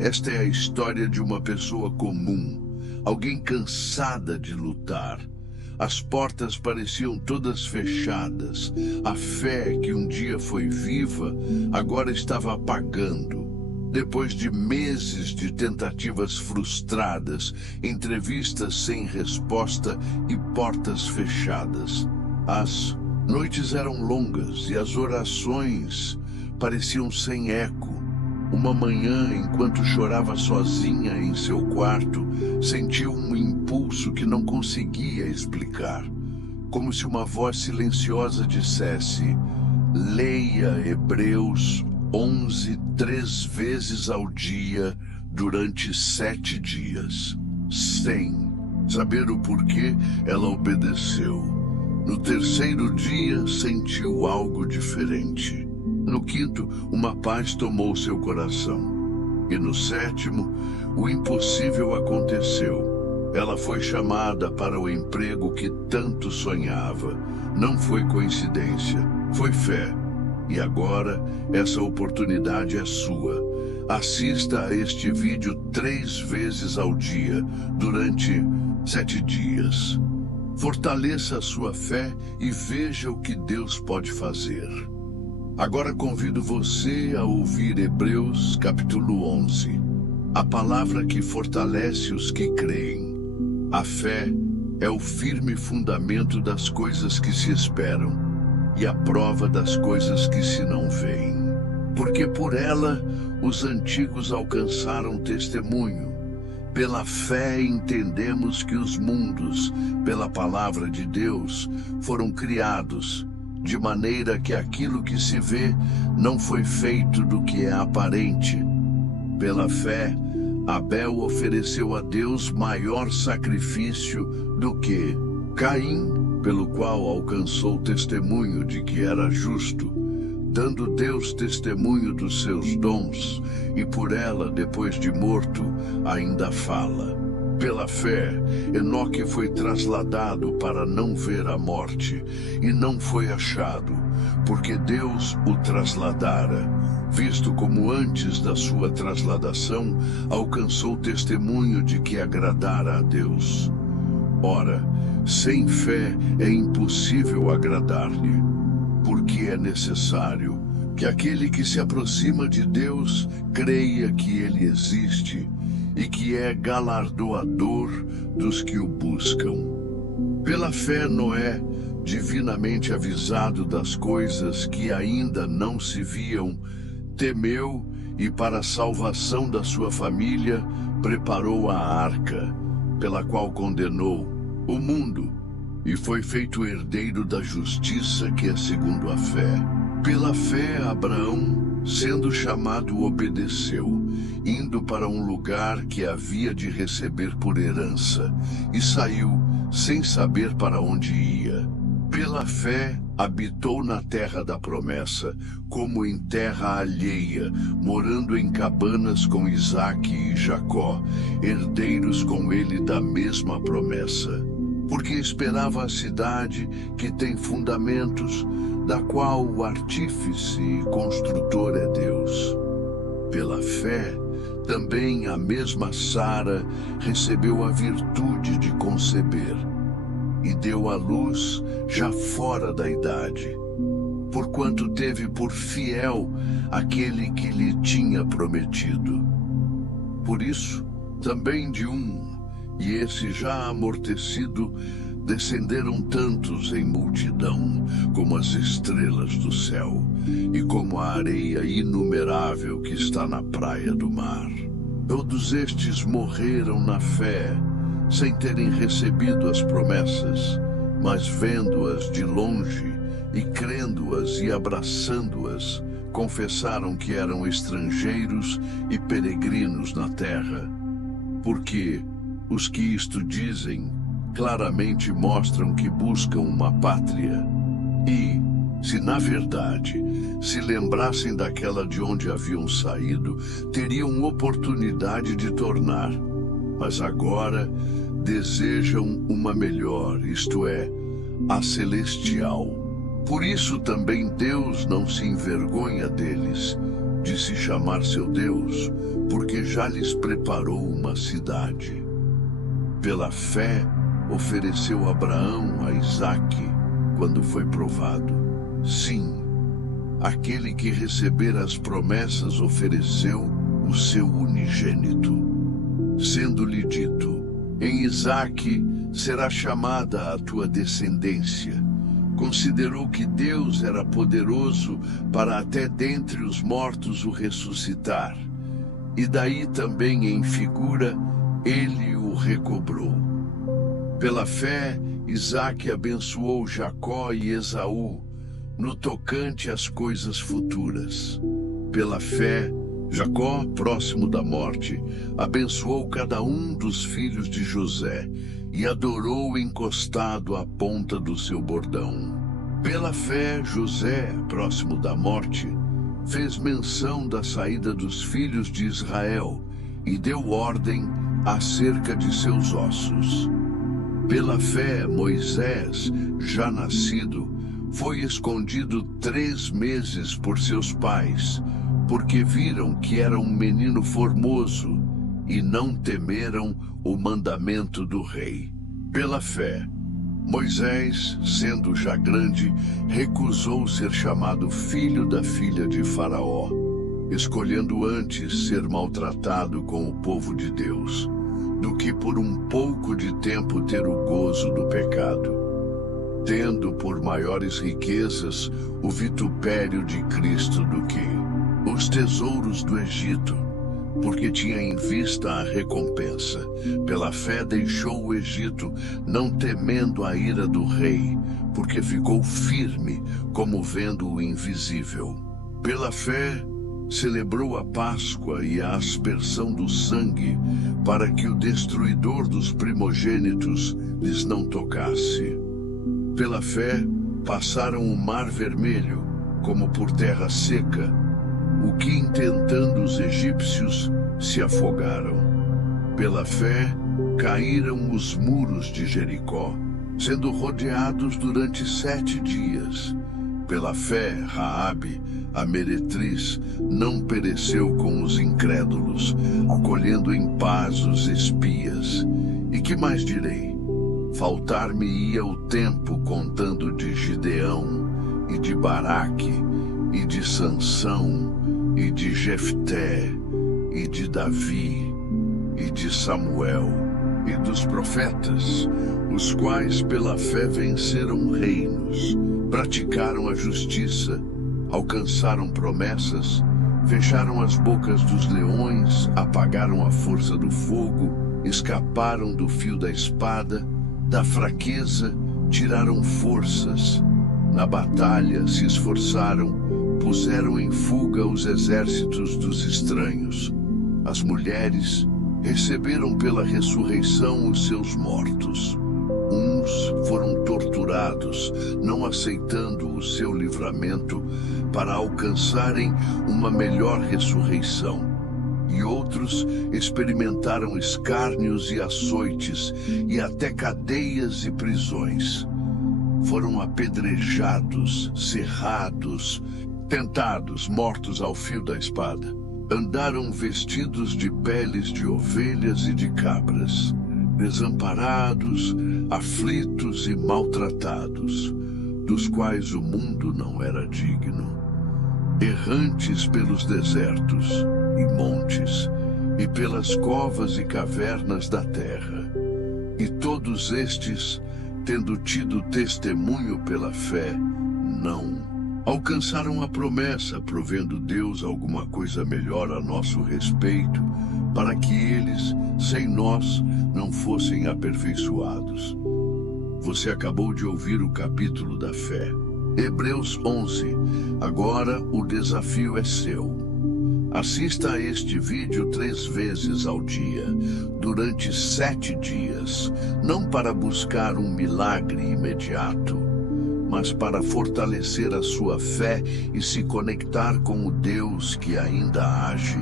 Esta é a história de uma pessoa comum, alguém cansada de lutar. As portas pareciam todas fechadas. A fé que um dia foi viva, agora estava apagando. Depois de meses de tentativas frustradas, entrevistas sem resposta e portas fechadas. As noites eram longas e as orações pareciam sem eco. Uma manhã, enquanto chorava sozinha em seu quarto, sentiu um impulso que não conseguia explicar. Como se uma voz silenciosa dissesse: leia Hebreus 11 3 vezes ao dia durante 7 dias. Sem saber o porquê, ela obedeceu. No terceiro dia, sentiu algo diferente. No quinto, uma paz tomou seu coração. E no sétimo, o impossível aconteceu. Ela foi chamada para o emprego que tanto sonhava. Não foi coincidência, foi fé. E agora, essa oportunidade é sua. Assista a este vídeo 3 vezes ao dia, durante 7 dias. Fortaleça a sua fé e veja o que Deus pode fazer. Agora convido você a ouvir Hebreus capítulo 11. A palavra que fortalece os que creem. A fé é o firme fundamento das coisas que se esperam e a prova das coisas que se não veem. Porque por ela os antigos alcançaram testemunho. Pela fé entendemos que os mundos, pela palavra de Deus, foram criados, de maneira que aquilo que se vê não foi feito do que é aparente. Pela fé, Abel ofereceu a Deus maior sacrifício do que Caim, pelo qual alcançou testemunho de que era justo, dando Deus testemunho dos seus dons, e por ela, depois de morto, ainda fala. Pela fé, Enoque foi trasladado para não ver a morte, e não foi achado, porque Deus o trasladara, visto como antes da sua trasladação alcançou testemunho de que agradara a Deus. Ora, sem fé é impossível agradar-lhe, porque é necessário que aquele que se aproxima de Deus creia que ele existe e que é galardoador dos que o buscam. Pela fé, Noé, divinamente avisado das coisas que ainda não se viam, temeu e, para a salvação da sua família, preparou a arca, pela qual condenou o mundo e foi feito herdeiro da justiça que é segundo a fé. Pela fé, Abraão, sendo chamado, obedeceu, indo para um lugar que havia de receber por herança, e saiu sem saber para onde ia. Pela fé, habitou na terra da promessa, como em terra alheia, morando em cabanas com Isaque e Jacó, herdeiros com ele da mesma promessa. Porque esperava a cidade que tem fundamentos, da qual o artífice e construtor é Deus. Pela fé, também a mesma Sara recebeu a virtude de conceber, e deu à luz já fora da idade, porquanto teve por fiel aquele que lhe tinha prometido. Por isso, também de e esse já amortecido, descenderam tantos em multidão, como as estrelas do céu, e como a areia inumerável que está na praia do mar. Todos estes morreram na fé, sem terem recebido as promessas, mas vendo-as de longe, e crendo-as e abraçando-as, confessaram que eram estrangeiros e peregrinos na terra. Porque os que isto dizem, claramente mostram que buscam uma pátria. E, se na verdade se lembrassem daquela de onde haviam saído, teriam oportunidade de tornar. Mas agora desejam uma melhor, isto é, a celestial. Por isso também Deus não se envergonha deles, de se chamar seu Deus, porque já lhes preparou uma cidade. Pela fé, ofereceu Abraão a Isaque, quando foi provado. Sim, aquele que recebera as promessas ofereceu o seu unigênito. Sendo-lhe dito: em Isaque será chamada a tua descendência. Considerou que Deus era poderoso para até dentre os mortos o ressuscitar. E daí também em figura, ele o recobrou. Pela fé, Isaque abençoou Jacó e Esaú, no tocante às coisas futuras. Pela fé, Jacó, próximo da morte, abençoou cada um dos filhos de José e adorou encostado à ponta do seu bordão. Pela fé, José, próximo da morte, fez menção da saída dos filhos de Israel e deu ordem acerca de seus ossos. Pela fé, Moisés, já nascido, foi escondido 3 meses por seus pais, porque viram que era um menino formoso e não temeram o mandamento do rei. Pela fé, Moisés, sendo já grande, recusou ser chamado filho da filha de Faraó, escolhendo antes ser maltratado com o povo de Deus, do que por um pouco de tempo ter o gozo do pecado, tendo por maiores riquezas o vitupério de Cristo do que os tesouros do Egito, porque tinha em vista a recompensa. Pela fé deixou o Egito, não temendo a ira do rei, porque ficou firme, como vendo o invisível. Pela fé, celebrou a Páscoa e a aspersão do sangue, para que o destruidor dos primogênitos lhes não tocasse. Pela fé, passaram o Mar Vermelho, como por terra seca, o que intentando os egípcios se afogaram. Pela fé, caíram os muros de Jericó, sendo rodeados durante 7 dias. Pela fé, Raabe, a meretriz, não pereceu com os incrédulos, acolhendo em paz os espias. E que mais direi? Faltar-me-ia o tempo contando de Gideão, e de Baraque, e de Sansão, e de Jefté, e de Davi, e de Samuel, e dos profetas, os quais pela fé venceram reinos, praticaram a justiça, alcançaram promessas, fecharam as bocas dos leões, apagaram a força do fogo, escaparam do fio da espada, da fraqueza tiraram forças, na batalha se esforçaram, puseram em fuga os exércitos dos estranhos. As mulheres receberam pela ressurreição os seus mortos. Uns foram torturados, não aceitando o seu livramento, para alcançarem uma melhor ressurreição. E outros experimentaram escárnios e açoites, e até cadeias e prisões. Foram apedrejados, serrados, tentados, mortos ao fio da espada. Andaram vestidos de peles de ovelhas e de cabras, desamparados, aflitos e maltratados, dos quais o mundo não era digno. Errantes pelos desertos e montes, e pelas covas e cavernas da terra. E todos estes, tendo tido testemunho pela fé, não alcançaram a promessa, provendo Deus alguma coisa melhor a nosso respeito, para que eles, sem nós, não fossem aperfeiçoados. Você acabou de ouvir o capítulo da fé. Hebreus 11. Agora o desafio é seu. Assista a este vídeo 3 vezes ao dia, durante 7 dias, não para buscar um milagre imediato, mas para fortalecer a sua fé e se conectar com o Deus que ainda age.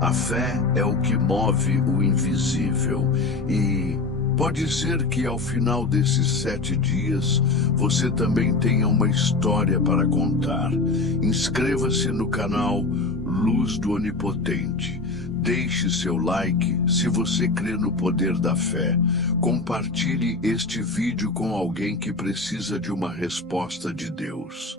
A fé é o que move o invisível e, Pode ser que ao final desses 7 dias você também tenha uma história para contar. Inscreva-se no canal Luz do Onipotente. Deixe seu like se você crê no poder da fé. Compartilhe este vídeo com alguém que precisa de uma resposta de Deus.